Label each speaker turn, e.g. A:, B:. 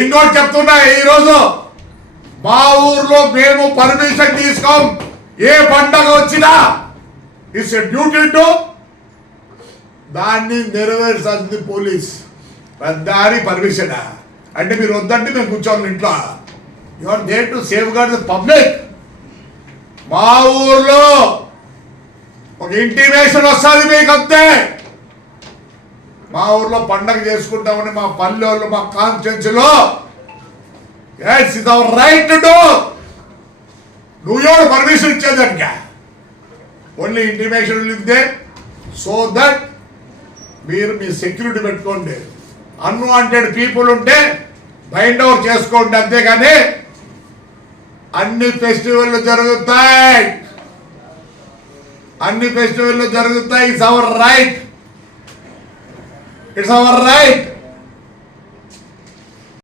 A: ఇంకోటి చెప్తున్నా ఈరోజు మా ఊర్లో మేము పర్మిషన్ తీసుకోం. ఏ పండగ వచ్చినా ఇట్స్ డ్యూటీ టు దాన్ని నెరవేర్చాల్సింది పోలీస్. దాని పర్మిషన్. అంటే మీరు వద్దంటే మేము కూర్చోవాలి ఇంట్లో. You are there to safeguard the public మా ఊర్లో ఒక ఇంటిమేషన్ వస్తుంది మీకు అంతే. మా ఊర్లో పండగ చేసుకుంటామని మా పల్లెళ్ళు మా కాన్స్టిట్యున్సీలో it's is our right to do నువ్వు ఎవరు పర్మిషన్ ఇచ్చేదానికా ఓన్లీ ఇంటిమేషన్ ఇద్దే సో దట్ మీరు మీ సెక్యూరిటీ పెట్టుకోండి. అన్వాంటెడ్ పీపుల్ ఉంటే బైండ్ అవుట్ చేసుకోండి అంతేగాని అన్ని ఫెస్టివల్లు జరుగుతాయి. అన్ని ఫెస్టివల్లు జరుగుతాయి. It's our right it's our right